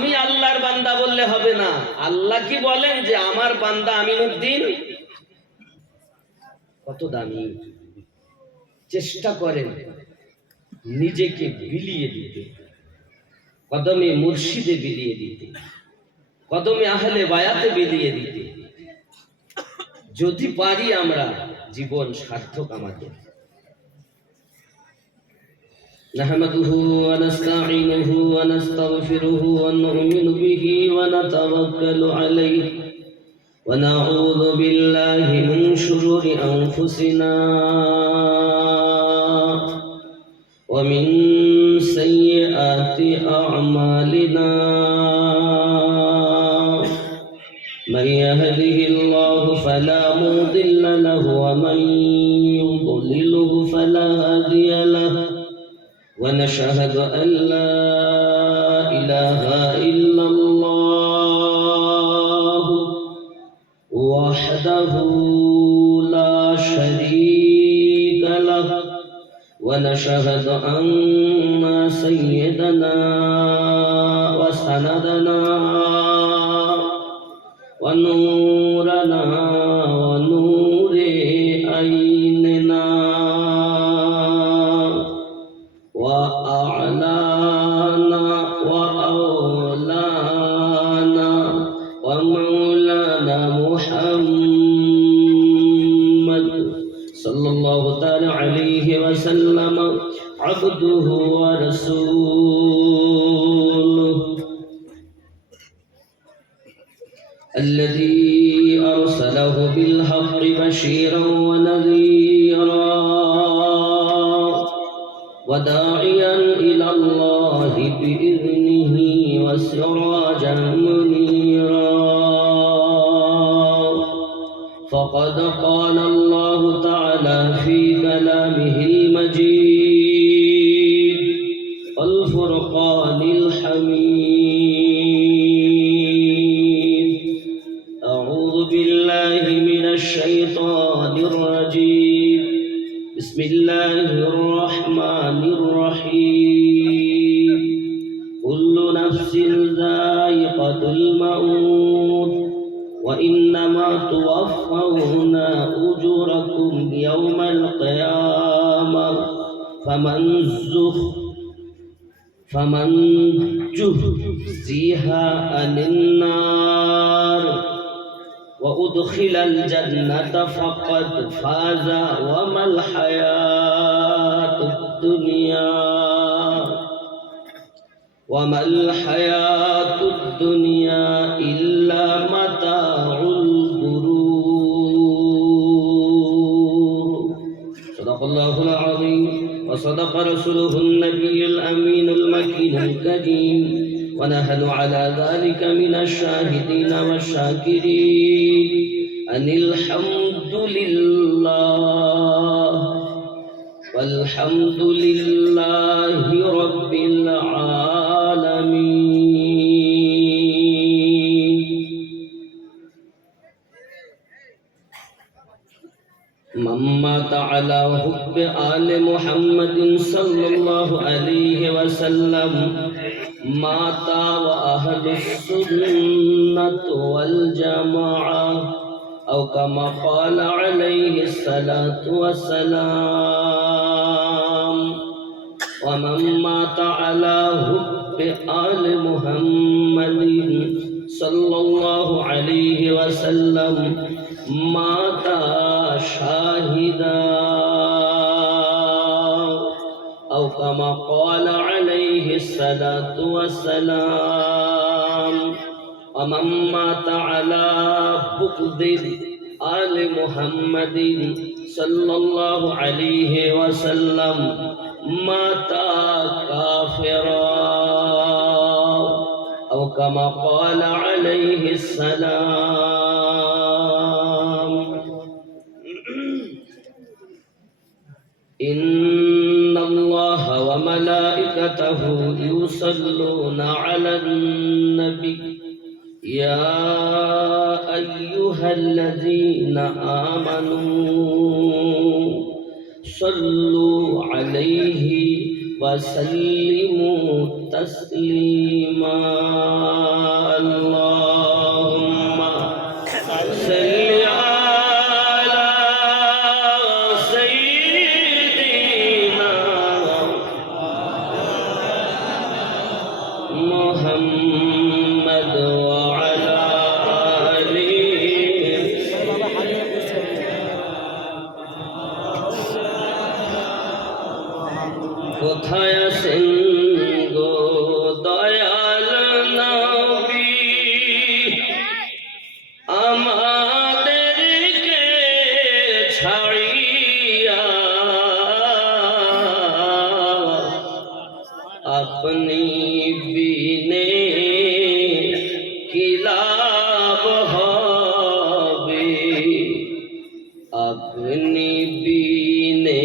আমি আল্লাহর বান্দা বললে হবে না। আল্লাহ কি বলেন যে আমার বান্দা আমিনউদ্দিন কত দামি। চেষ্টা করেন নিজেকে বিলিয়ে দিতে, কদমে মুর্শিদে বিলিয়ে দিতে, কদমে আহলে বায়াতে বিলিয়ে দিতে। যদি পারি আমরা, জীবন সার্থক আমাদের। نحمده ونستعينه ونستغفره ونؤمن به ونتوكل عليه ونعوذ بالله من شرور أنفسنا ومن سيئات أعمالنا من يهده الله فلا مضل له ومن يضلله فلا هادي له ونشهد أن لا إله إلا الله وحده لا شريك له ونشهد أن سيدنا وسندنا ونورنا ونور عيننا وأعلانا وأولانا ومولانا محمد صلى الله تعالى عليه وسلم عبده ورسوله الذي أرسله بالحق بشيرا ونذيرا وداعيا إلى الله بإذنه وسراجا منيرا فقد قال الله تعالى في كلامه المجيد والفرقان الحميد أعوذ بالله من الشيطان الرجيم بسم الله الرحمن الرحيم كل نفس ذائقة الموت وإنما توفون أجوركم يوم القيامة فمن زحزح عن النار وأدخل الجنة فقد فاز وما الحياة الدنيا إلا متاع الغرور. صدق الله العظيم وصدق رسوله النبي الأمين المكين الكريم ونحن على ذلك من الشاهدين والشاكرين أن الحمد لله والحمد لله رب العالمين. من مات على حب آل محمد صلى الله عليه وسلم مات وأهل السنة والجماعة أو كما قال عليه الصلاة والسلام. ومن مات على حب آل محمد صلى الله عليه وسلم مات شاهدا أو كما قال عليه الصلاة والسلام. ومن مات على بغض آل محمد صلى الله عليه وسلم مات كافرا أو كما قال عليه السلام. إن الله وملائكته يصلون على النبي يا أيها الذين آمنوا صلوا عليه وسلموا تسليما. اللهم صل على سيدنا محمد وعلى কোথায় আছেন গো দয়াল নবী, আমাদেরকে ছাড়িয়া আপনি বিনে কি লাভ হবে, আপনি বিনে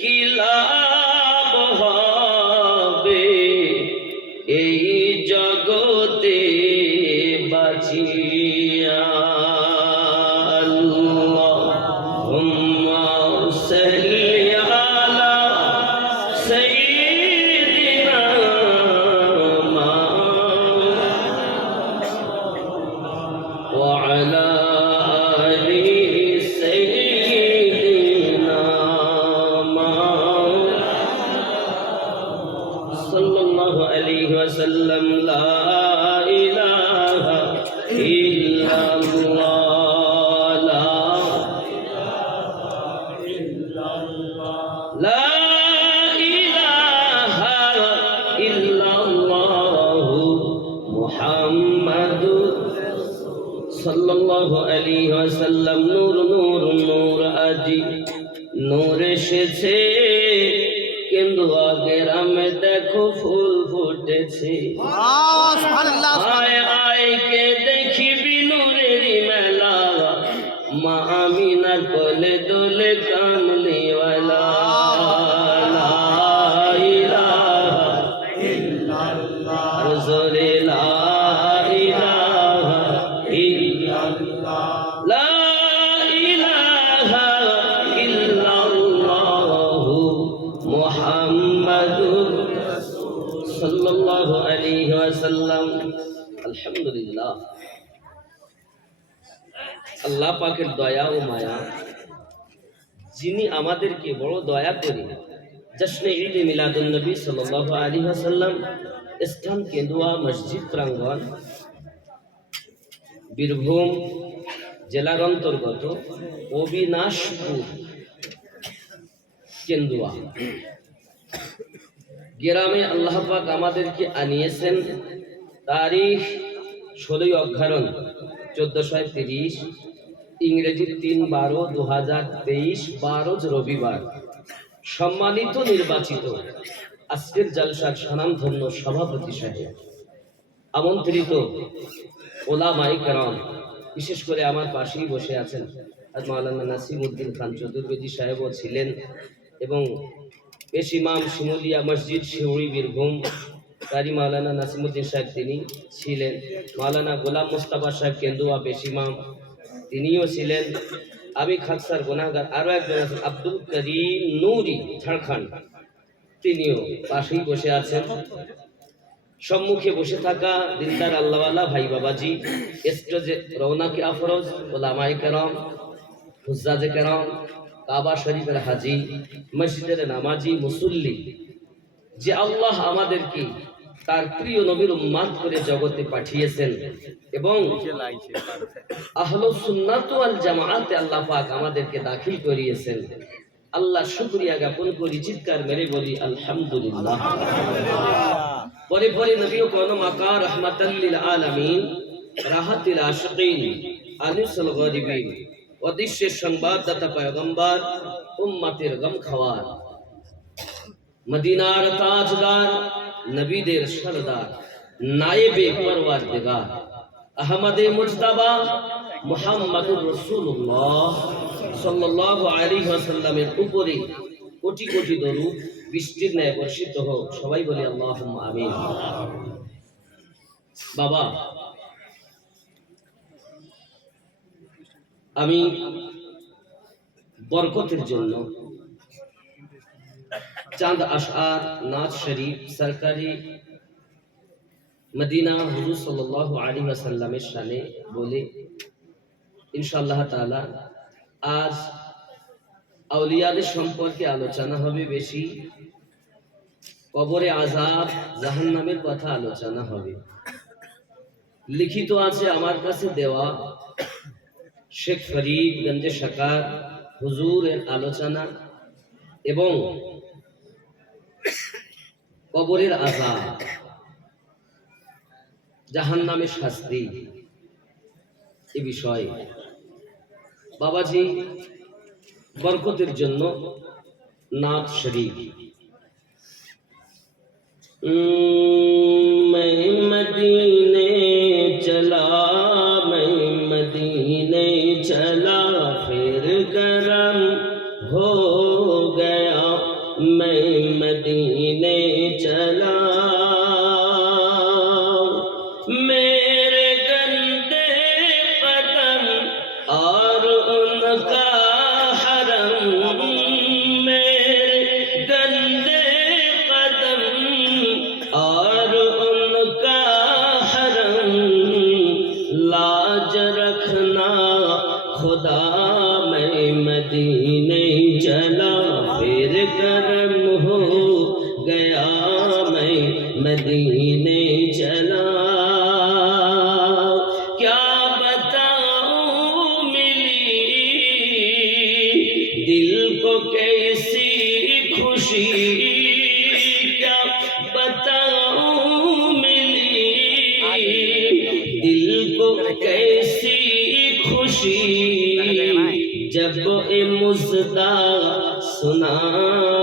কি লাভ হবে এই জগতে বাঁচিয়া। আল্লাহুম্মা সাল্লি আলা সাইয়্যিদিনা ওয়া আলা আলি সাইয়্যিদিনা সাল্লাল্লাহু আলাইহি ওয়াসাল্লাম। লা ইলাহা ইল্লাল্লাহ, লা ইলাহা ইল্লাল্লাহু মুহাম্মাদুর সাল্লাল্লাহু আলাইহি ওয়াসাল্লাম। নূর নূর নূর আজি নূর এসেছে, কিন্তু গ্রামে দেখো ফুল ফুটেছে। আয় আয় কে দেখিবি নূরের মেলা, মা আমিনার কোলে দোলে কামলিওয়ালা। লা ইলাহা ইল্লাল্লাহ, জোরে লা ইলাহা ইল্লাল্লাহ, লা ইলাহা ইল্লাল্লাহু মুহাম্মাদুর সাল্লাল্লাহু আলাইহি ওয়াসাল্লাম। আলহামদুলিল্লাহ, আল্লাহ পাকের দয়া ও মায়া, যিনি আমাদেরকে বড় দয়া করে জশ্নে ঈদ মিলাদুন নবী সাল্লাল্লাহু আলাইহি ওয়াসাল্লাম স্থান কেন্দুয়া মসজিদ প্রাঙ্গণ, বীরভূম জেলার অন্তর্গত অবিনাশপুর কেন্দুয়া গ্রামে আল্লাহ পাক আমাদেরকে আনিয়েছেন। তারিখ 16 অগ্রহায়ণ 1430, ইংরেজি 3/12/2023, 12 রবিবার। সম্মানিত নির্বাচিত আজকের জালসার স্বনামধন্য সভাপতি সাহেব, আমন্ত্রিত ওলামায়ে কেরাম, বিশেষ করে আমার পাশেই বসে আছেন মাওলানা নাসিমউদ্দিন খান চতুর্বেদী সাহেবও ছিলেন, এবং পেশ ইমাম শিমুলিয়া মসজিদ শিউড়ি বীরভূম কারি মাওলানা নাসিমউদ্দিন সাহেব তিনি ছিলেন। মাওলানা গোলাম মুস্তাফা সাহেব কেন্দুয়া পেশ ইমাম তিনিও ছিলেন। আমি খাকসার গুনাহগার আরো একজন আছেন আব্দুল করিম নুরি ঝাড়খণ্ড, তিনিও পাশেই বসে আছেন। সম্মুখে বসে থাকা দিনদার আল্লাহওয়ালা ভাই বাবাজি, স্টেজে রওনাকে আফরোজ, ওলামায়ে কেরাম, হুজ্জাজে কেরাম, কাবা শরীফের হাজি, মসজিদের নামাজি, মুসল্লি, যে আল্লাহ আমাদেরকে তার প্রিয় নবীর উম্মত করে জগতে পাঠিয়েছেন এবং আহলুস সুন্নাত ওয়াল জামাআতে আল্লাহ পাক আমাদেরকে দাখিল করিয়েছেন, আল্লাহ শুকরিয়া জ্ঞাপন করি, চিৎকার মেরে বলি আলহামদুলিল্লাহ। পরে পরে নবী ও কোন মাকা রাহমাতাল লিল আলামিন, রাহাতিল আশিকিন, আনিসুল গরিবিন, অদৃশ্যের সংবাদদাতা পয়গম্বর, উম্মতের গম খাওয়ার, মদিনার তাজদার, নবীদের সরদার, নায়েবে পরওয়ারদিগার, আহমদে মুজতাবা মুহাম্মাদুর রাসূলুল্লাহ সাল্লাল্লাহু আলাইহি ওয়াসাল্লামের উপরে কোটি কোটি দরুদ বৃষ্টির ন্যায় বর্ষিত হোক। সবাই বলি আল্লাহুম্মা আমিন। বাবা, আমি বরকতের জন্য চাঁদ আশআর নাজ শরীফ সরকারি মদিনা হুজুর সাল্লাল্লাহু আলাইহি ওয়াসাল্লামের শানে বলে ইনশাআল্লাহ তাআলা আজ আউলিয়াদের সম্পর্কে আলোচনা হবে বেশি, কবরে আযাব জাহান্নামের কথা আলোচনা হবে। লিখিত আছে আমার কাছে দেওয়া শেখ ফরিদ গঞ্জে শাকার হুজুরের আলোচনা এবং কবরের আযাব জাহান্নামের শাস্তি এ বিষয়ে বাবাজি বরকতের জন্য নাত শরীফ। मैं मदीने चला, मैं मदीने चला, फिर गरम हो गया, मैं मदीने चला, मेरे गंदे कदम और उनका हरम, मेरे गंदे कदम और उनका हरम, लाज रखना खुदा, मैं मदीने चला, फिर गरम हो गया, मैं मदीने चला। क्या बताऊं मिली दिल को कैसी खुशी, क्या बताऊं मिली दिल को कैसी खुशी, जब ए मुज़दा सुना,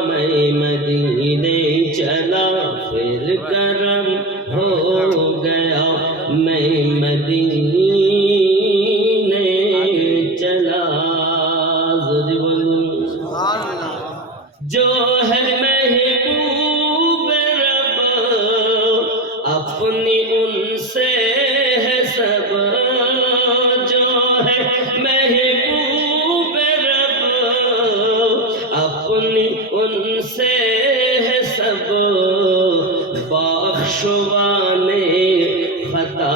मैं मदीने चला, फिर करम हो गया, मैं मदीने चला। जो है महबूब रब अपनी उनसे है सब, जो है महबूब रब अपनी उनसे है सब, बख्शवाने खता,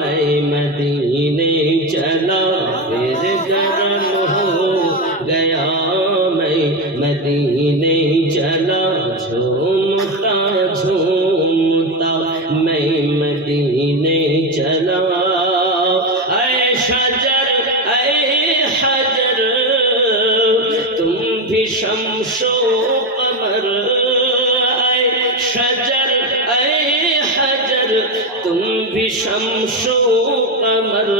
मैं मदीने चला, फिर गरम हो गया, मैं मदीने चला, झूमता झूमता मैं मदीने चला। ऐ शजर ऐ हजर तुम भी शम्शो कमर, ऐ शजर ऐ हजर तुम भी शम्शो कमर,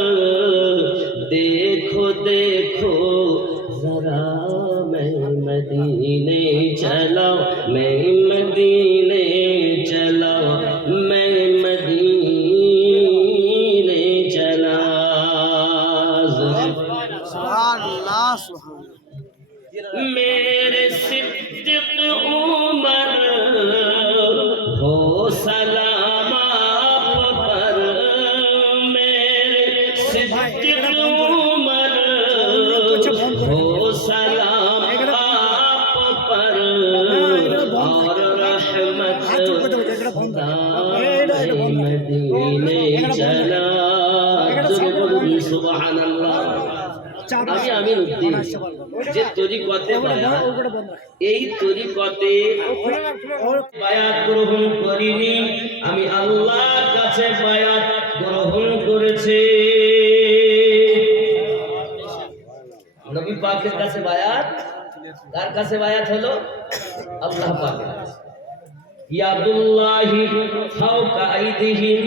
देखो देखो जरा मैं मदीने चला, मैं मदीने चला, मैं मदीने चला। सुभान अल्लाह, सुभान अल्लाह। मेरे सिद्दीक़ उमर हो सलाम आप पर, मेरे सिद्दीक़ उमर हो सलाम आप पर, और रहमत खुदा मदीने चला। सुबहानाल्लाह। আমি আমিনউদ্দিন যে তরিকতে বায়াত, এই তরিকতে বায়াত গ্রহণ করিনি, আমি আল্লাহর কাছে বায়াত গ্রহণ করেছি। নবী পাকের কাছে বায়াত, কার কাছে বায়াত হলো? আল্লাহ পাকের কাছে। ইয়াদুল্লাহি ফাওকা আইদিহিম,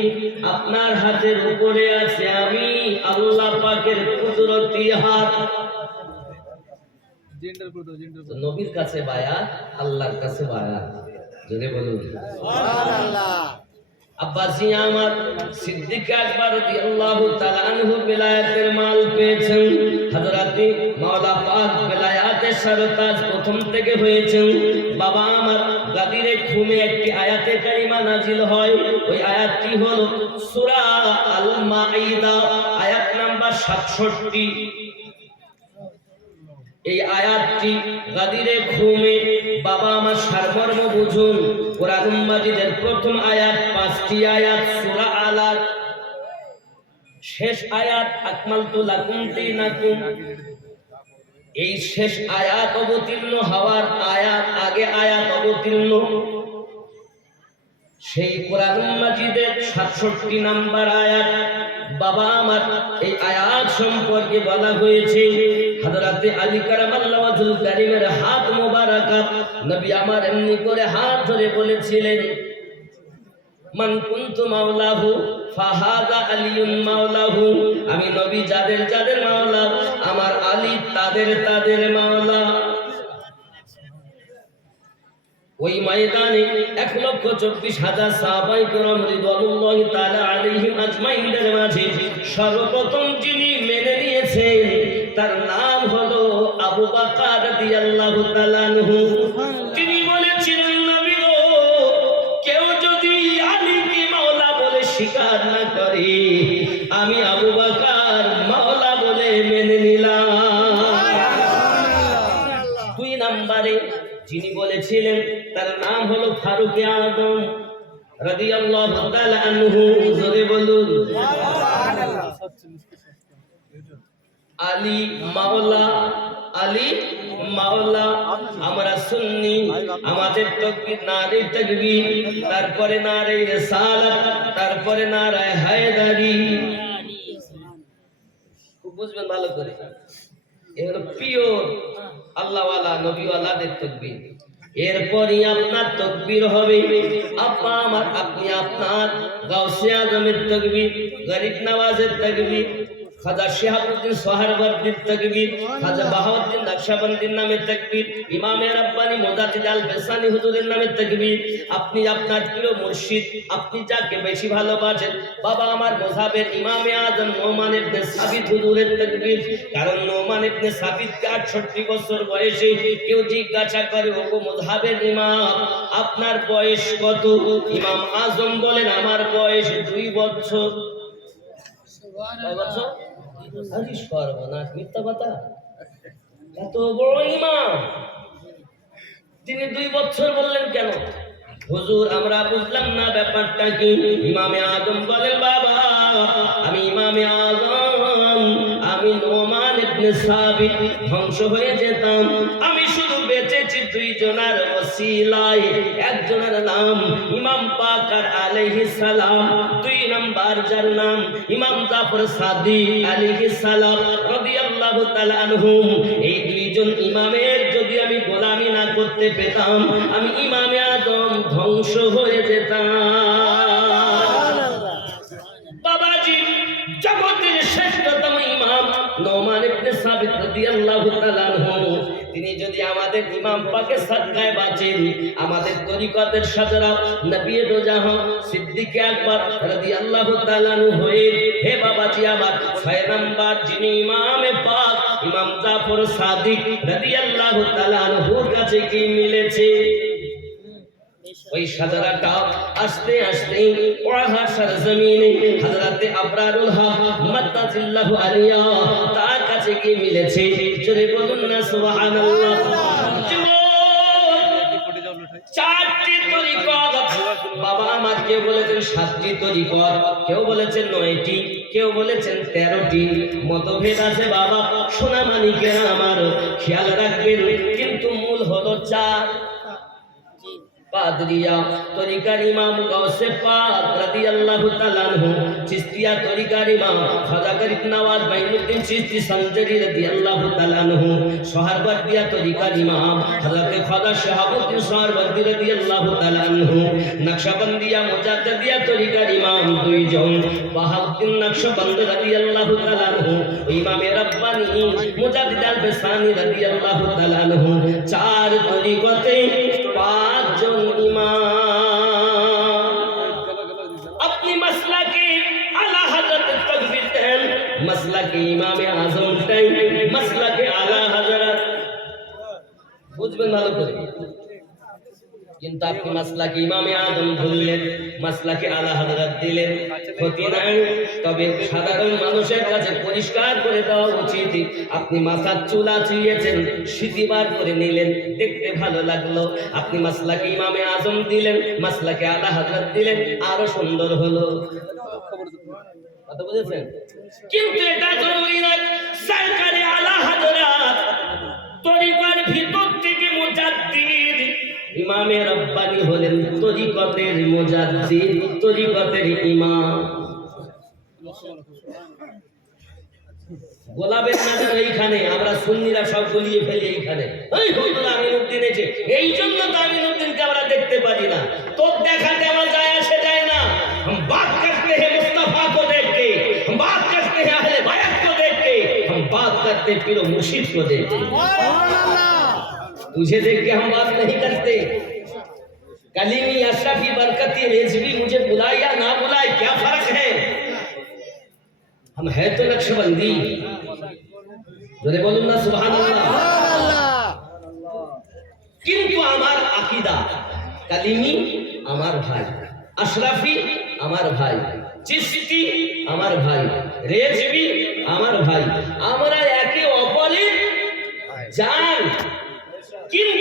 আপনার হাতের উপরে আছে আমি আল্লাহ পাকের কুদরতি হাত। নবীর কাছে বায়াত, আল্লাহর কাছে বায়াত, জোরে বলুন সুবহানাল্লাহ। আব্বাসি আমার সিদ্দিক আকবর রাদিয়াল্লাহু তাআলা আনহু বেলায়েতের মাল পেয়েছেন, হযরতে মাওলা পাক বেলায়েতের সরতাজ প্রথম থেকে হয়েছেন। বাবা আমার গাদিরে ঘুমে একটি আয়াতে কারিমা নাজিল হয়, ওই আয়াতটি হলো সূরা আল মাঈদা আয়াত নাম্বার 67। এই আয়াতটি গাদিরে ঘুমে বাবা আমার সারমর্ম বুঝুন। কোরআন মাজিদের প্রথম আয়াত, 5টি আয়াত সূরা আলাক, শেষ আয়াত আকমালতু লাকুম দীনাকুম। এই শেষ আয়াত অবতীর্ণ হওয়ার আগে আয়াত অবতীর্ণ সেই কোরআন মাজিদের 67 নম্বর আয়াত। বাবা আমার এই আয়াত সম্পর্কে বলা হয়েছে হযরতে আলী কারামাল্লাহু ওয়াজহুল কারীমের হাত মোবারক নবী আমার এমনি করে হাত ধরে বলেছিলেন, মান কুনতু মাওলাহু ফাহাদা আলিয়ুন মাওলাহু। আমি নবী যাদের যাদের মাওলা, আমার আলী তাদের তাদের মাওলা। ওই ময়দানে 1,24,000 সাহাবায়ে কেরাম রিদওয়ানুল্লাহি তাআলা আলাইহিম আজমাইনদের মাঝে সর্বপ্রথম যিনি মেনে নিয়েছেন তার নাম হলো আবু বকর রাদিয়াল্লাহু তাআলা আনহু। তিনি বলেছিলেন, নবী গো, কেউ যদি আলীকে মাওলা বলে স্বীকার না করে, আমি আবু বকর মাওলা বলে মেনে নিলাম। 2 নম্বরে যিনি বলেছিলেন তার নাম হলো ফারুক আযম রাদিয়াল্লাহু তাআলা আনহু। জোরে বলুন আলী মাওলা, আলী মাওলা। আমরা সুন্নি, আমাদের তাকবীর, নারে তাকবীর, তারপরে নারে রিসালাত, তারপরে নারে হায়দারি। খুব বুঝবেন ভালো করে, এগুলো পিওর আল্লাহওয়ালা নবীওয়ালাদের তাকবীর। এরপরই আপনার তাকবীর হবে আপা আমার, আপনি আপনার গাউসে আজমের তাকবীর, গরিব নওয়াজের তাকবীর, খাজা শিহাবুদ্দিন সোহরাওয়ার্দীর তাকবীর, খাজা বাহাউদ্দিন নকশবন্দির নামে তাকবীর, ইমামে রাব্বানি মুজাদ্দিদ আল বেসানি হুজুরের নামে তাকবীর। আপনি আপনার প্রিয় মুর্শিদ, আপনি যাকে বেশি ভালোবাসেন, বাবা আমার মাযহাবের ইমামে আযম নোমান ইবনে সাবিত হুজুরের তাকবীর। কারণ নোমান ইবনে সাবিতকে 68 বছর বয়সে কেউ জিজ্ঞাসা করে, ওগো মাযহাবের ইমাম, আপনার বয়স কত? ইমাম আযম বলেন, আমার বয়স 2 বছর। কয় বছর? আরে সর্বনাশ, মিথ্যা কথা। এত বড় ইমাম, তিনি 2 বছর বললেন কেন? হুজুর, আমরা বুঝলাম না ব্যাপারটা কি। ইমামে আযম বলেন, বাবা আমি ইমামে আযম, আমি নোমান ইবনে সাবিত ধ্বংস হয়ে যেতাম। আমি শুধু বেঁচেছি 2 জনের ওসিলায়। একজনের নাম ইমাম পাকার আলাইহিস সালাম, 2 নাম্বার যার নাম ইমাম জাফর সাদিক আলাইহিস সালাম রাদিয়াল্লাহু তাআলা আনহুম। এই 2 জন ইমামের যদি আমি গোলামি না করতে পেতাম, আমি ইমামে আযম ধ্বংস হয়ে যেতাম। বাবাজি, জগতের শ্রেষ্ঠতম ইমাম নোমান ইবনে সাবিত রাদিয়াল্লাহু তাআলা আনহু, তিনি যদি আমাদের ইমাম পাকের সাদকায় বাঁচেন, আমাদের তরিকতের সাজরা নবী দো জাহান সিদ্দিক আকবর রাদিয়াল্লাহু তাআলা আনহু হয়ে, হে বাবাজি আমার 6 নাম্বার যিনি ইমামে পাক ইমাম জাফর সাদিক রাদিয়াল্লাহু তাআলা আনহুর কাছে কি মিলেছে? ওই সাজারাটা আস্তে আস্তে ওয়াহাসার জমিনে হযরতে আবরারুল হক মাদ্দাজিল্লাহু আলিয়া তার কাছে কি মিলেছে? জোরে বলুন না সুবহানাল্লাহ। 4টি তরিকত বাবা আমার, কেউ বলেছেন 7টি তরিকত, কেউ বলেছেন 9টি, কেউ বলেছেন 13টি। মতভেদ আছে বাবা, সোনা মানিকেরা আমার খেয়াল রাখবেন, কিন্তু মূল হলো 4। কাদরিয়া তরিকার ইমাম গাউসে পাক রাদিয়াল্লাহু তাআলা আনহু, চিশতিয়া তরিকার ইমাম খাজা গরিব নওয়াজ মাইনুদ্দিন চিশতি সঞ্জরি রাদিয়াল্লাহু তাআলা আনহু, সোহরাওয়ার্দিয়া তরিকার ইমাম হযরত খাজা শিহাবুদ্দিন সোহরাওয়ার্দী রাদিয়াল্লাহু তাআলা আনহু, নকশবন্দিয়া মুজাদ্দিদিয়া তরিকার ইমাম 2 জন, বাহাউদ্দিন নকশবন্দ রাদিয়াল্লাহু তাআলা আনহু, ইমামে রাব্বানি মুজাদ্দিদ আল বেসানি রাদিয়াল্লাহু তাআলা আনহু। 4 তরিকতে 5 জন ইমাম। আপনি মাসলাকে আলা হযরত তাকবীর দেন, মাসলাকে ইমামে আযমটাই মাসলাকে আলা হযরত। বুঝবেন ভালো করে। কিন্তু আপনি মাসলাকে ইমামে আজম ধরলেন, মাসলাকে আলা হযরত দিলেন, ক্ষতি নাই। তবে সাধারণ মানুষের কাছে পরিষ্কার করে দেওয়া উচিত, আপনি মাথার চুল আঁচড়িয়েছেন, সিঁথিবার করে নিলেন, দেখতে ভালো লাগলো। আপনি মাসলাকে ইমামে আজম দিলেন, মাসলাকে আলা হযরত দিলেন, আরো সুন্দর হলো। কথা বুঝেছেন? কিন্তু এটা জরুরি নয়। সরকারে আলা হযরত তরিকার ভিতর থেকে মুজাদ্দিদ, ইমামে রব্বানি হলেন তরিকতের মুজাদ্দিদ, তরিকতের ইমাম। গোলাপের মাজার এইখানে, আমরা সুন্নিরা সব গলিয়ে ফেলি এইখানে। এই হুজুর আমিনুদ্দিন এসে, এই জন্য তো আমিনুদ্দিনকে আমরা দেখতে পারি না। তোর দেখাতে আমার যায় আসে যায় না। हम बात करते हैं मुस्तफा को देख के, हम बात करते हैं अहले बैत को देख के, हम बात करते हैं पीर मुर्शिद को देख के। तुझे देख के हम बात नहीं करते। कलीमी अशरफी बरकती रेजवी मुझे बुलाए या ना बुलाए, क्या फर्क है? हम है तो नक्शबंदी। जोरे बोलूं ना सुभान अल्लाह। किंतु আমার আকীদা, কালিমি আমার ভাই, আশরাফি আমার ভাই, চিশতি আমার ভাই, রেজবি আমার ভাই, আমরা একে অপরের জান। কিন্তু